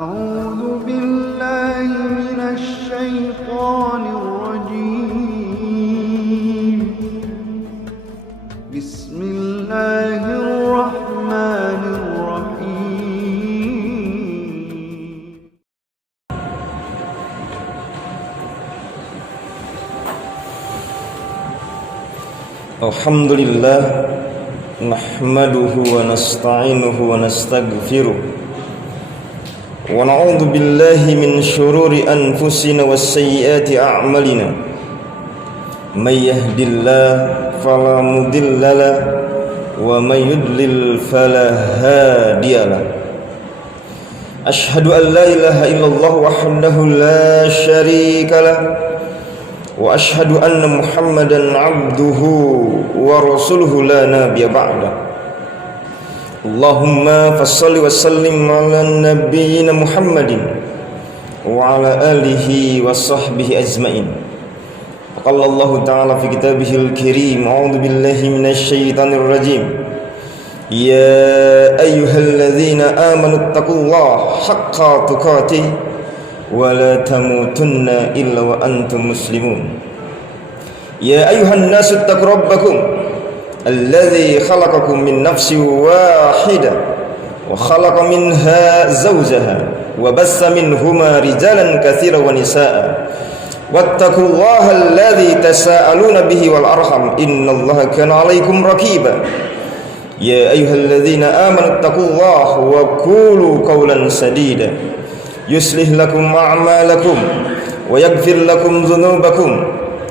أعوذ بالله من الشيطان الرجيم بسم الله الرحمن الرحيم الحمد لله نحمده ونستعينه ونستغفره ونعوذ بالله من شرور أنفسنا وسيئات أعمالنا من يهد الله فلا مضل له ومن يضلل فلا هادي له أشهد أن لا إله إلا الله وحده لا شريك له وأشهد أن محمدا عبده ورسوله لا نبي بعده اللهم فصل وسلم على نبينا محمد وعلى آله وصحبه أجمعين. قال الله تعالى في كتابه الكريم أعوذ بالله من الشيطان الرجيم يا أيها الذين آمنوا اتقوا الله حق تقاته ولا تموتن إلا وأنتم مسلمون يا أيها الناس اتقوا ربكم الذي خلقكم من نفس واحدة وخلق منها زوجها وبث منهما رجالا كثيرا ونساء واتقوا الله الذي تساءلون به والأرحم إن الله كان عليكم رقيبا يا أيها الذين آمنوا اتقوا الله وقولوا قولا سديدا يصلح لكم أعمالكم ويغفر لكم ذنوبكم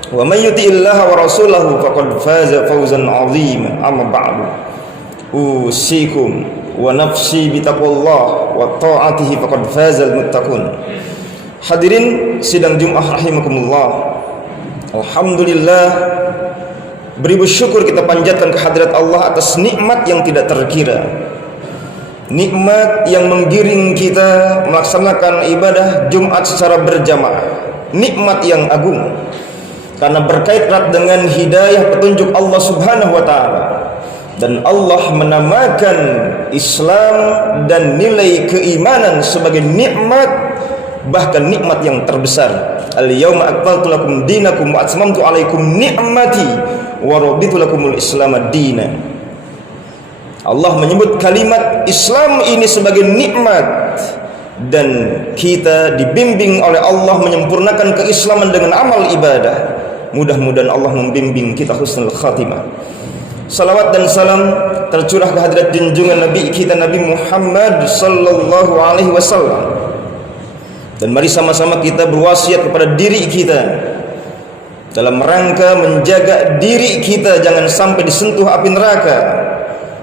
ومن يطع الله ورسوله فقد فاز فوزا عظيما أما بعد أوصيكم ونفسي بتقوى الله وطاعته فقد فاز المتقون. Hadirin sidang Jumat rahimakumullah. Alhamdulillah, beribu syukur kita panjatkan kehadirat Allah atas nikmat yang tidak terkira, nikmat yang menggiring kita melaksanakan ibadah Jumat secara berjamaah, nikmat yang agung karena berkait erat dengan hidayah petunjuk Allah Subhanahu wa taala, dan Allah menamakan Islam dan nilai keimanan sebagai nikmat, bahkan nikmat yang terbesar. Al-yauma akmaltu lakum dinakum wa atmamtu alaikum ni'mati wa raditu lakumul Islam ad-dinan. Allah menyebut kalimat Islam ini sebagai nikmat, dan kita dibimbing oleh Allah menyempurnakan keislaman dengan amal ibadah. Mudah-mudahan Allah membimbing kita husnul khatimah. Salawat dan salam tercurah ke hadirat junjungan Nabi kita Nabi Muhammad sallallahu alaihi wasallam. Dan mari sama-sama kita berwasiat kepada diri kita dalam rangka menjaga diri kita jangan sampai disentuh api neraka.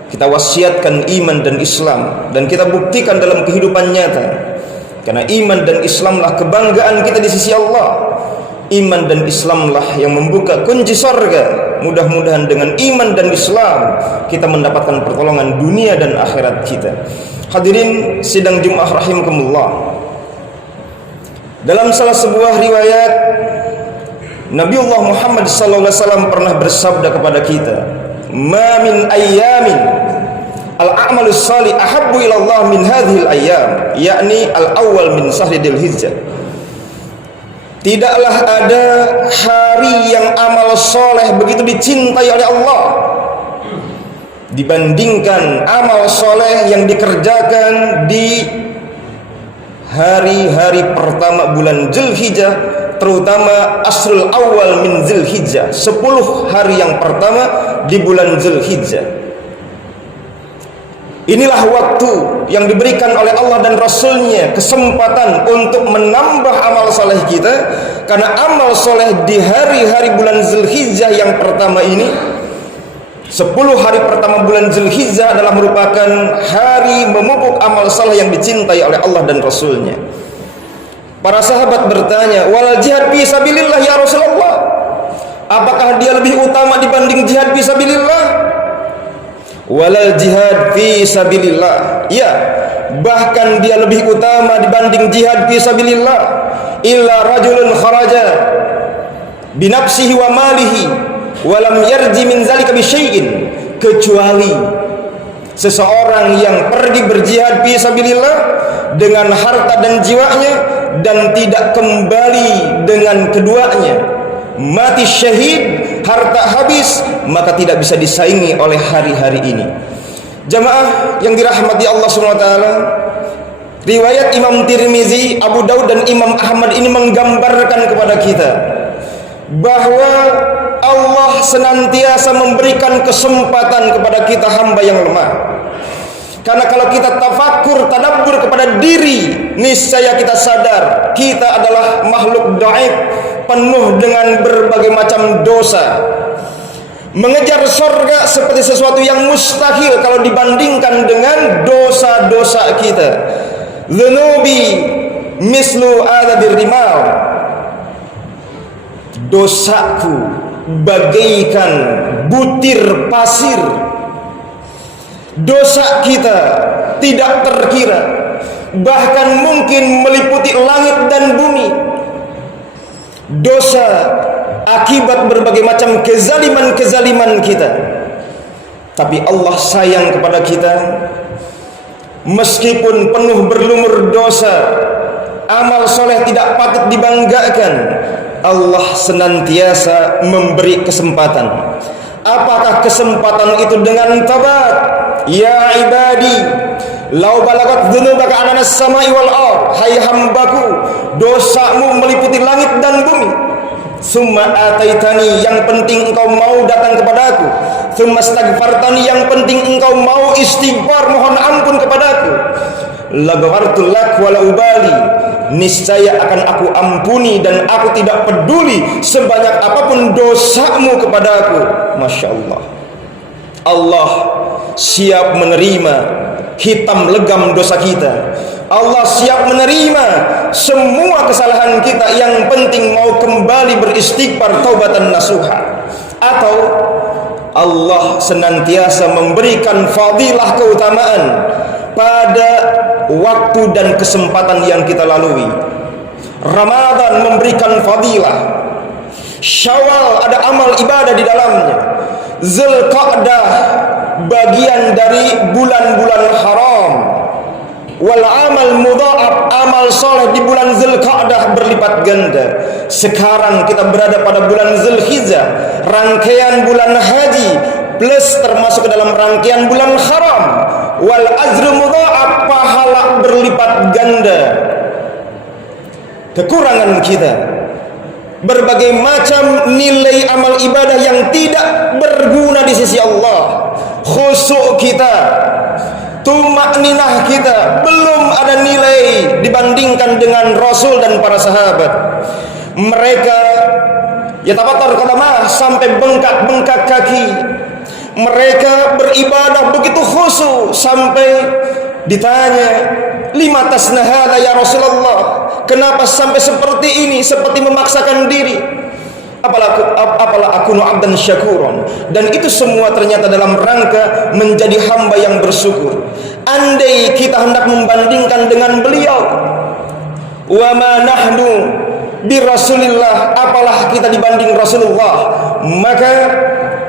Kita wasiatkan iman dan Islam, dan kita buktikan dalam kehidupan nyata. Karena iman dan Islamlah kebanggaan kita di sisi Allah. Iman dan Islamlah yang membuka kunci surga. Mudah-mudahan dengan iman dan Islam kita mendapatkan pertolongan dunia dan akhirat kita. Hadirin sidang Jumat rahimakumullah. Dalam salah sebuah riwayat, Nabiullah Muhammad sallallahu alaihi wasallam pernah bersabda kepada kita, "Ma min ayyamin al-a'malus salih ahabbu ila Allah min hadhil ayyam," yakni al-awwal min syahri Dzulhijjah. Tidaklah ada hari yang amal soleh begitu dicintai oleh Allah dibandingkan amal soleh yang dikerjakan di hari-hari pertama bulan Dzulhijjah, terutama asrul awal min Dzulhijjah, 10 hari yang pertama di bulan Dzulhijjah. Inilah waktu yang diberikan oleh Allah dan Rasulnya kesempatan untuk menambah amal soleh kita, karena amal soleh di hari-hari bulan Dzulhijjah yang pertama ini, 10 hari pertama bulan Dzulhijjah adalah merupakan hari memupuk amal soleh yang dicintai oleh Allah dan Rasulnya. Para sahabat bertanya, "Wal jihad fi sabilillah ya Rasulullah?" Apakah dia lebih utama dibanding jihad fi sabilillah? Walal jihad fi sabilillah, ya, bahkan dia lebih utama dibanding jihad fi sabilillah. Illa rajulun kharaja binafsihi wa malihi wa lam yarji min zalika bi syai'in, kecuali Seseorang yang pergi berjihad fi sabilillah dengan harta dan jiwanya dan tidak kembali dengan keduanya, mati syahid, harta habis, maka tidak bisa disaingi oleh hari-hari ini. Jamaah yang dirahmati Allah SWT, riwayat Imam Tirmizi, Abu Daud dan Imam Ahmad ini menggambarkan kepada kita bahwa Allah senantiasa memberikan kesempatan kepada kita hamba yang lemah. Karena kalau kita tafakur, tadabbur kepada diri, niscaya kita sadar kita adalah makhluk dhaif, penuh dengan berbagai macam dosa. Mengejar surga seperti sesuatu yang mustahil kalau dibandingkan dengan dosa-dosa kita. Dzunubi mislu adadir rimal. Dosaku bagaikan butir pasir. Dosa kita tidak terkira, bahkan mungkin meliputi langit dan bumi. Dosa akibat berbagai macam kezaliman-kezaliman kita. Tapi Allah sayang kepada kita. Meskipun penuh berlumur dosa, amal soleh tidak patut dibanggakan, Allah senantiasa memberi kesempatan. Apakah kesempatan itu dengan tabat? Ya ibadi, lau balagat dzunubaka ananas samai wal ard. Hai hambaku, dosamu meliputi langit dan bumi. Summa ataitani, yang penting engkau mau datang kepadaku. Summa astaghfartani, yang penting engkau mau istighfar, mohon ampun kepadaku. Laghafartu lak wala ubali, niscaya akan aku ampuni dan aku tidak peduli sebanyak apapun dosamu kepadaku. Masya Allah. Allah siap menerima hitam legam dosa kita. Allah siap menerima semua kesalahan kita. Yang penting mau kembali beristighfar taubatan nasuha. Atau Allah senantiasa memberikan fadilah keutamaan pada waktu dan kesempatan yang kita lalui. Ramadan memberikan fadilah. Syawal ada amal ibadah di dalamnya. Zulqa'dah bagian dari bulan-bulan haram. Wal amal mudha'af, amal soleh di bulan Zulqa'dah berlipat ganda. Sekarang kita berada pada bulan Zulhijjah, rangkaian bulan haji plus termasuk ke dalam rangkaian bulan haram. Wal ajru mudha'af, pahala berlipat ganda. Kekurangan kita, berbagai macam nilai amal ibadah yang tidak berguna di sisi Allah. Khusyuk kita, tumakninah kita belum ada nilai dibandingkan dengan Rasul dan para sahabat. Mereka yatabatar qadamah, sampai bengkak-bengkak kaki. Mereka beribadah begitu khusyuk sampai ditanya, lima tasna hadza ya Rasulullah, kenapa sampai seperti ini, seperti memaksakan diri? Apalah akunu abdan syakuron. Dan itu semua ternyata dalam rangka menjadi hamba yang bersyukur. Andai kita hendak membandingkan dengan beliau, wa ma nahnu bi Rasulillah, apalah kita dibanding Rasulullah, maka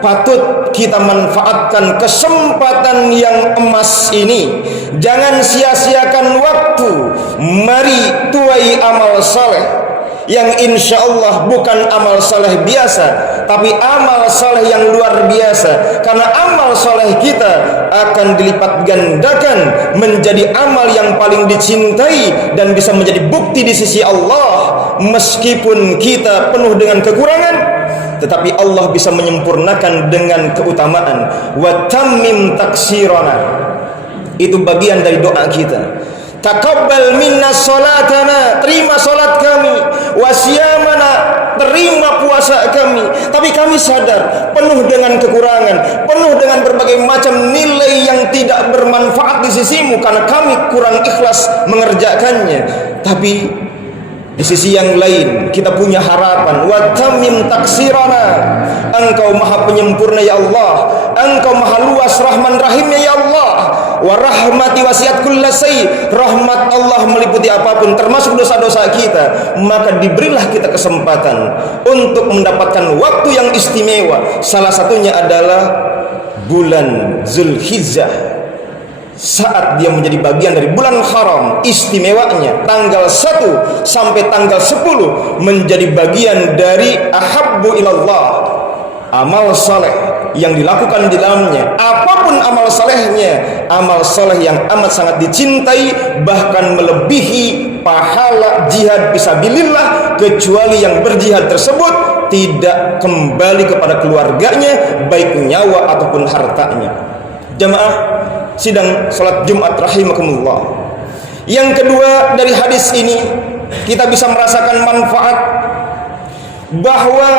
patut kita manfaatkan kesempatan yang emas ini. Jangan sia-siakan waktu. Mari tuai amal saleh yang insya Allah bukan amal saleh biasa, tapi amal saleh yang luar biasa. Karena amal saleh kita akan dilipat gandakan menjadi amal yang paling dicintai dan bisa menjadi bukti di sisi Allah. Meskipun kita penuh dengan kekurangan, tetapi Allah bisa menyempurnakan dengan keutamaan. Wa tammim taksirana, itu bagian dari doa kita. Taqabbal minna salatana, terima salat kami. Wa siyamana, terima puasa kami. Tapi kami sadar penuh dengan kekurangan, penuh dengan berbagai macam nilai yang tidak bermanfaat di sisimu karena kami kurang ikhlas mengerjakannya. Tapi di sisi yang lain kita punya harapan. Wa tammim taksirana, engkau maha penyempurna ya Allah, engkau maha luas rahman rahimnya ya Allah. Wa rahmati wasiat kullasai, rahmat Allah meliputi apapun termasuk dosa-dosa kita. Maka diberilah kita kesempatan untuk mendapatkan waktu yang istimewa. Salah satunya adalah bulan Zulhijjah. saat dia menjadi bagian dari bulan haram, istimewanya tanggal 1 sampai tanggal 10 menjadi bagian dari ahabbu ilallah, amal saleh yang dilakukan di dalamnya. Apapun amal salehnya, amal saleh yang amat sangat dicintai, bahkan melebihi pahala jihad fisabilillah, kecuali yang berjihad tersebut tidak kembali kepada keluarganya, baik nyawa ataupun hartanya. Jamaah sidang salat Jumat rahimakumullah. Yang kedua, dari hadis ini kita bisa merasakan manfaat bahwa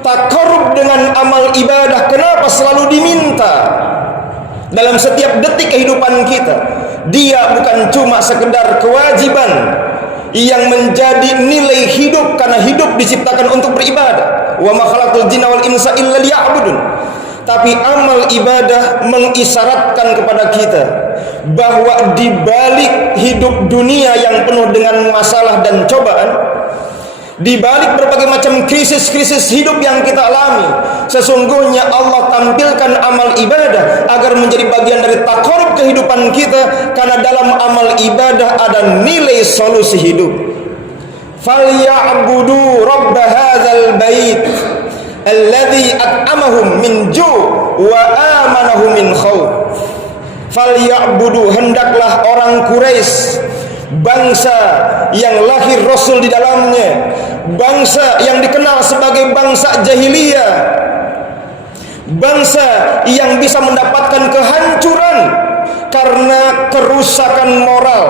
takarub dengan amal ibadah kenapa selalu diminta dalam setiap detik kehidupan kita. Dia bukan cuma sekedar kewajiban yang menjadi nilai hidup, karena hidup diciptakan untuk beribadah. Wa ma khalaqtul jinna wal insa illa liya'budun. Tapi amal ibadah mengisyaratkan kepada kita bahwa di balik hidup dunia yang penuh dengan masalah dan cobaan, di balik berbagai macam krisis-krisis hidup yang kita alami, sesungguhnya Allah tampilkan amal ibadah agar menjadi bagian dari takarub kehidupan kita, karena dalam amal ibadah ada nilai solusi hidup. Falyabudu rabb hadzal bait alladzi at'amahum min ju' wa amanahum min khauf. Falyabudu, hendaklah orang Quraisy, bangsa yang lahir Rasul di dalamnya, bangsa yang dikenal sebagai bangsa jahiliyah, bangsa yang bisa mendapatkan kehancuran karena kerusakan moral,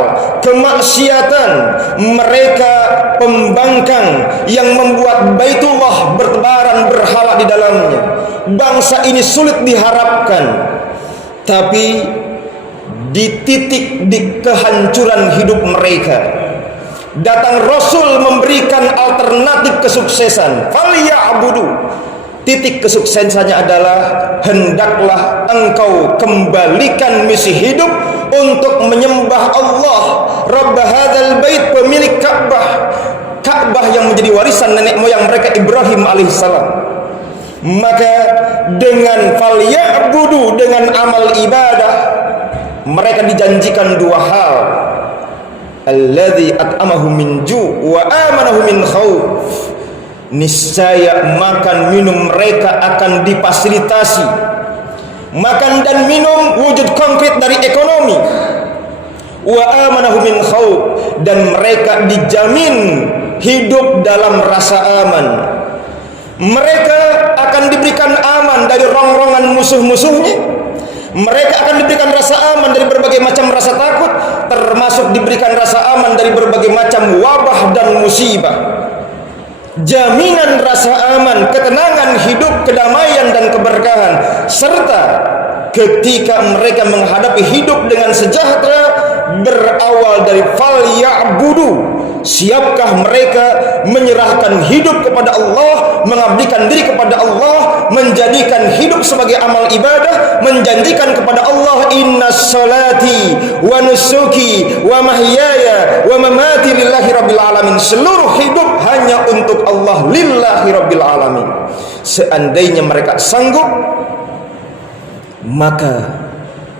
kemaksiatan. Mereka pembangkang yang membuat Baitullah bertebaran berhala di dalamnya. Bangsa ini sulit diharapkan, tapi di titik di kehancuran hidup mereka, datang Rasul memberikan alternatif kesuksesan. Falyabudu, titik kesuksesannya adalah hendaklah engkau kembalikan misi hidup untuk menyembah Allah Rabb hadzal bait, pemilik Ka'bah, Ka'bah yang menjadi warisan nenek moyang mereka Ibrahim alaihissalam. Maka dengan falyabudu, dengan amal ibadah, mereka dijanjikan dua hal. Alladzi at'amahum min ju' wa amanahum min khauf. Niscaya makan minum mereka akan difasilitasi. Makan dan minum wujud konkret dari ekonomi. Wa amanahum min khauf, dan mereka dijamin hidup dalam rasa aman. Mereka akan diberikan aman dari rongrongan musuh-musuhnya. Mereka akan diberikan rasa aman dari berbagai macam rasa takut, termasuk diberikan rasa aman dari berbagai macam wabah dan musibah. Jaminan rasa aman, ketenangan hidup, kedamaian dan keberkahan, serta ketika mereka menghadapi hidup dengan sejahtera, berawal dari falyabudu. Siapkah mereka menyerahkan hidup kepada Allah, mengabdikan diri kepada Allah, menjadikan hidup sebagai amal ibadah, menjanjikan kepada Allah, innas salati wa nusuki wa mahyaya wa mamati lillahi rabbil alamin. Seluruh hidup hanya untuk Allah, lillahi rabbil alamin. Seandainya mereka sanggup, maka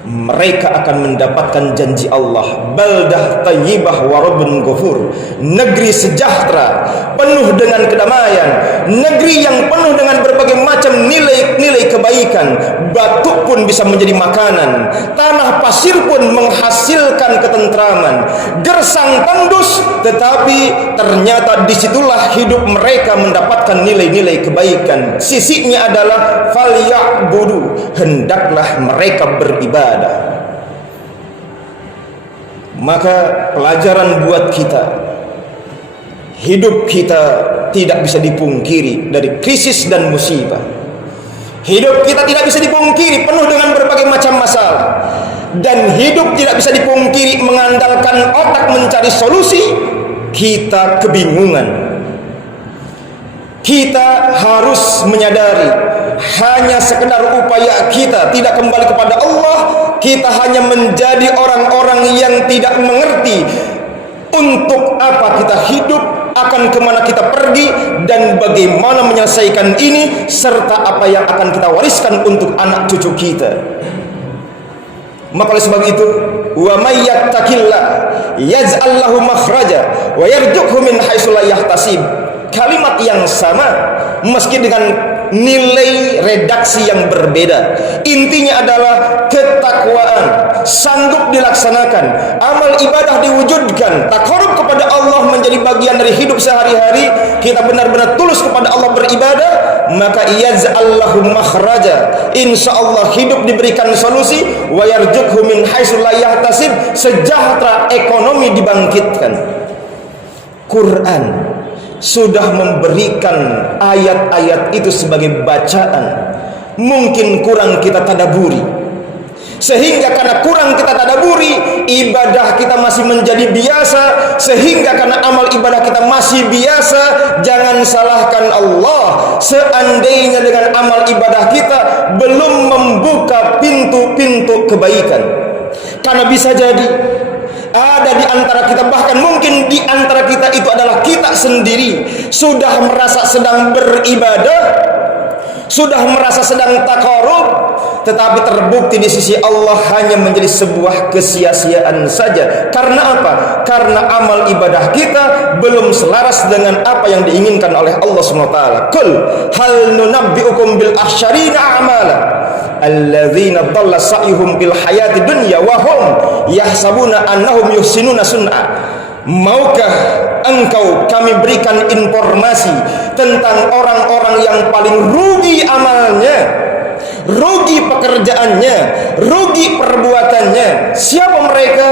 mereka akan mendapatkan janji Allah, baldah thayyibah wa rabbun ghafur, negeri sejahtera penuh dengan kedamaian, negeri yang penuh dengan berbagai macam nilai-nilai kebaikan. Batu pun bisa menjadi makanan, tanah pasir pun menghasilkan ketentraman, gersang tandus, tetapi ternyata disitulah hidup mereka mendapatkan nilai-nilai kebaikan. Sisinya adalah falyabudu, hendaklah mereka beribadah. Maka pelajaran buat kita, hidup kita tidak bisa dipungkiri dari krisis dan musibah. Hidup kita tidak bisa dipungkiri penuh dengan berbagai macam masalah, dan hidup tidak bisa dipungkiri mengandalkan otak mencari solusi. Kita kebingungan. Kita harus menyadari, hanya sekedar upaya kita tidak kembali kepada Allah, kita hanya menjadi orang-orang yang tidak mengerti untuk apa kita hidup, akan kemana kita pergi, dan bagaimana menyelesaikan ini, serta apa yang akan kita wariskan untuk anak cucu kita. Maka oleh sebab itu, wa may yattaqillah yaj'al lahu makhraja wa yarzuqhu min haitsu la yahtasib. Kalimat yang sama meski dengan nilai redaksi yang berbeda. Intinya adalah ketakwaan, sanggup dilaksanakan, amal ibadah diwujudkan, takarub kepada Allah menjadi bagian dari hidup sehari-hari. Kita benar-benar tulus kepada Allah beribadah, maka yaj'al lahu makhraja. Insyaallah hidup diberikan solusi, wa yarzuqhu min haitsu la yahtasib. Sejahtera ekonomi dibangkitkan. Quran sudah memberikan ayat-ayat itu sebagai bacaan. Mungkin kurang kita tadaburi, sehingga karena kurang kita tadaburi, ibadah kita masih menjadi biasa. Sehingga karena amal ibadah kita masih biasa, jangan salahkan Allah seandainya dengan amal ibadah kita belum membuka pintu-pintu kebaikan. Karena bisa jadi ada di antara kita, bahkan mungkin di antara kita itu adalah kita sendiri, sudah merasa sedang beribadah, sudah merasa sedang takarub, tetapi terbukti di sisi Allah hanya menjadi sebuah kesia-siaan saja. Karena apa? Karena amal ibadah kita belum selaras dengan apa yang diinginkan oleh Allah SWT. Qul hal nunabbi'ukum bil akhsyarina a'mala alladzina dhalla sa'yuhum bil hayati dunya wa hum yahsabuna annahum yuhsinuna sun'a. Maukah engkau kami berikan informasi tentang orang-orang yang paling rugi amalnya, rugi pekerjaannya, rugi perbuatannya? Siapa mereka?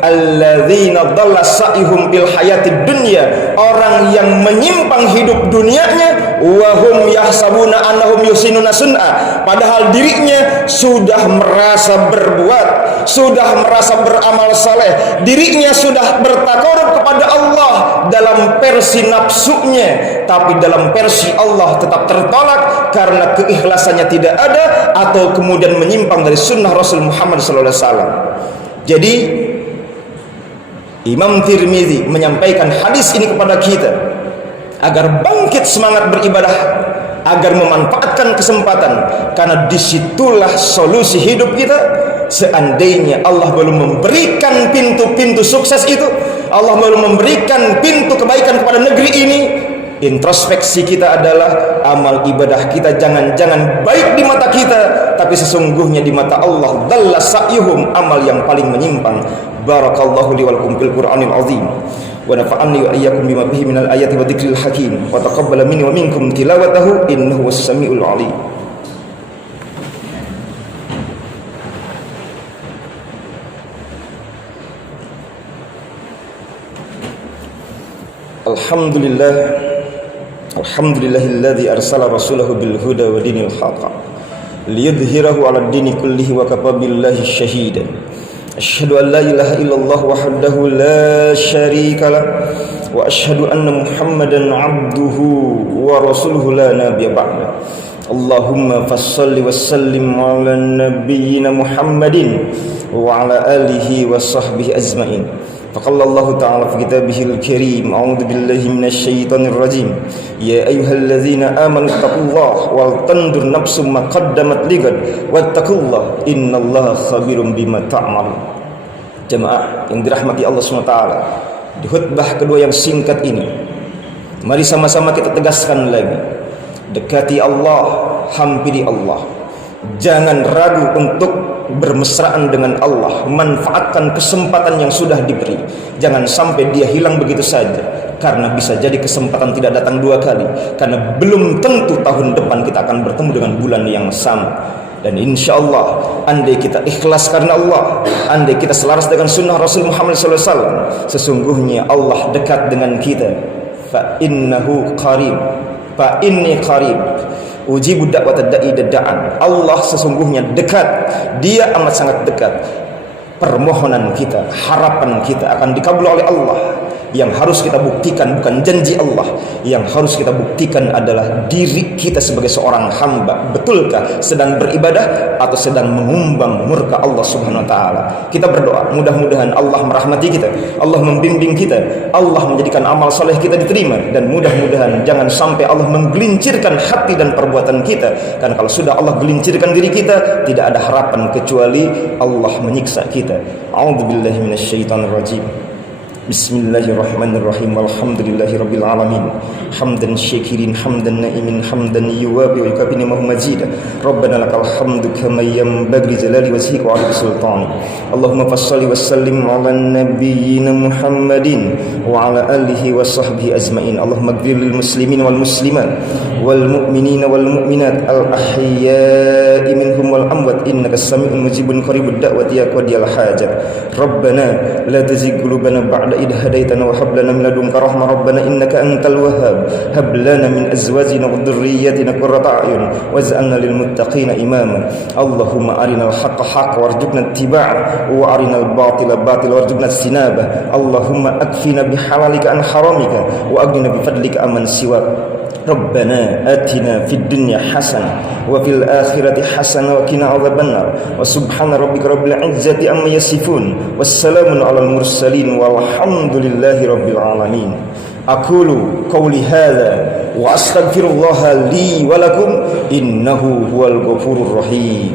Alladzina dhalla sa'yuhum bil hayatid dunya, orang yang menyimpang hidup dunianya, wa hum yahsabuna annahum yusinuna sun'a, padahal dirinya sudah merasa berbuat, sudah merasa beramal saleh, dirinya sudah bertakarub kepada Allah dalam versi nafsunya, tapi dalam versi Allah tetap tertolak karena keikhlasannya tidak ada atau kemudian menyimpang dari sunnah Rasul Muhammad SAW. Jadi Imam Tirmidzi menyampaikan hadis ini kepada kita agar bangkit semangat beribadah, agar memanfaatkan kesempatan, karena disitulah solusi hidup kita. Seandainya Allah belum memberikan pintu-pintu sukses itu, Allah belum memberikan pintu kebaikan kepada negeri ini, introspeksi kita adalah amal ibadah kita jangan-jangan baik di mata kita, tapi sesungguhnya di mata Allah dhalla sa'yuhum, amal yang paling menyimpang. Barakallahu li wa lakum fil Qur'anil azim wa nafa'ani wa iyyakum bima fihi minal ayati wa dzikril hakim wa taqabbala minni wa minkum tilawatahu innahu was-sami'ul 'alim. Alhamdulillah, alhamdulillahilladzi arsala rasulahu bil huda wa dinil haqq liyudhhirahu 'alad dini kullihi wa kafa billahi shahidan. Asyhadu an la ilaha illallah wahdahu la syarika lah wa asyhadu anna Muhammadan 'abduhu wa rasuluhu la nabiyya ba'da. Allahumma fassalli wa sallim 'ala nabiyyina Muhammadin wa 'ala alihi wa sahbihi ajma'in. فقال الله تعالى في كتابه الكريم أعوذ بالله من الشيطان الرجيم يا أيها الذين آمنوا اتقوا الله ولتنظر نفس ما قدمت لغد واتقوا الله إن الله خبير بما تعملون. Jemaah yang dirahmati Allah SWT, di khutbah kedua yang singkat ini, mari sama-sama kita tegaskan lagi, dekati Allah, hampiri Allah. Jangan ragu untuk bermesraan dengan Allah, manfaatkan kesempatan yang sudah diberi. Jangan sampai dia hilang begitu saja, karena bisa jadi kesempatan tidak datang dua kali, karena belum tentu tahun depan kita akan bertemu dengan bulan yang sama. Dan insya Allah, andai kita ikhlas karena Allah, andai kita selaras dengan sunnah Rasul Muhammad SAW, sesungguhnya Allah dekat dengan kita. Fa innahu qarib, fa inni qarib, ujibu da'watad da'i dada'an. Allah sesungguhnya dekat, dia amat sangat dekat. permohonan kita, harapan kita akan dikabul oleh Allah. Yang harus kita buktikan bukan janji Allah, yang harus kita buktikan adalah diri kita sebagai seorang hamba. Betulkah sedang beribadah atau sedang mengumbang murka Allah Subhanahu wa taala? Kita berdoa, mudah-mudahan Allah merahmati kita, Allah membimbing kita, Allah menjadikan amal soleh kita diterima, dan mudah-mudahan jangan sampai Allah menggelincirkan hati dan perbuatan kita. Karena kalau sudah Allah gelincirkan diri kita, tidak ada harapan kecuali Allah menyiksa kita. A'udzubillahi minasyaitonirrajim. Bismillahirrahmanirrahim. Alhamdulillahirabbil alamin. Hamdan syakirin, hamdan naimin, hamdan yuwabi wa yukafi ni'mahu mazida. Rabbana lakal hamdu kama yanbaghi jalali wajhika wa 'ala sultani. Allahumma fassalli wa sallim 'ala nabiyyina Muhammadin wa 'ala alihi wa sahbihi ajmain. Allahumma ighfir lil muslimin wal muslimat wal mu'minina wal mu'minat al ahya'i minhum wal amwat innaka sami'un mujibun qaribud da'wati ya qadiyal hajat. Rabbana la tuzigh qulubana ba'da idh hadaitana wa hab lana min ladunka rahmah rabbana innaka antal wahhab hab lana min azwajina wa dhurriyyatina qurrata a'yun waj'alna lil muttaqina imama. Allahumma arinal haqqa haqqan warzuqna ittiba'ah wa arinal batila batila warzuqna ijtinabah. Allahumma akfina bihalalika an haramika wa aghnina bifadlika amman siwak. Rabbana atina fid dunya hasanah wa fil akhirati hasanah wa qina adzabannar. Wa subhana rabbika rabbil izzati amma yasifun wassalamun alal mursalin walhamdulillahi rabbil alamin. Aqulu qawli hadza wa astaghfirullaha li wa lakum innahu huwal ghafurur rahim.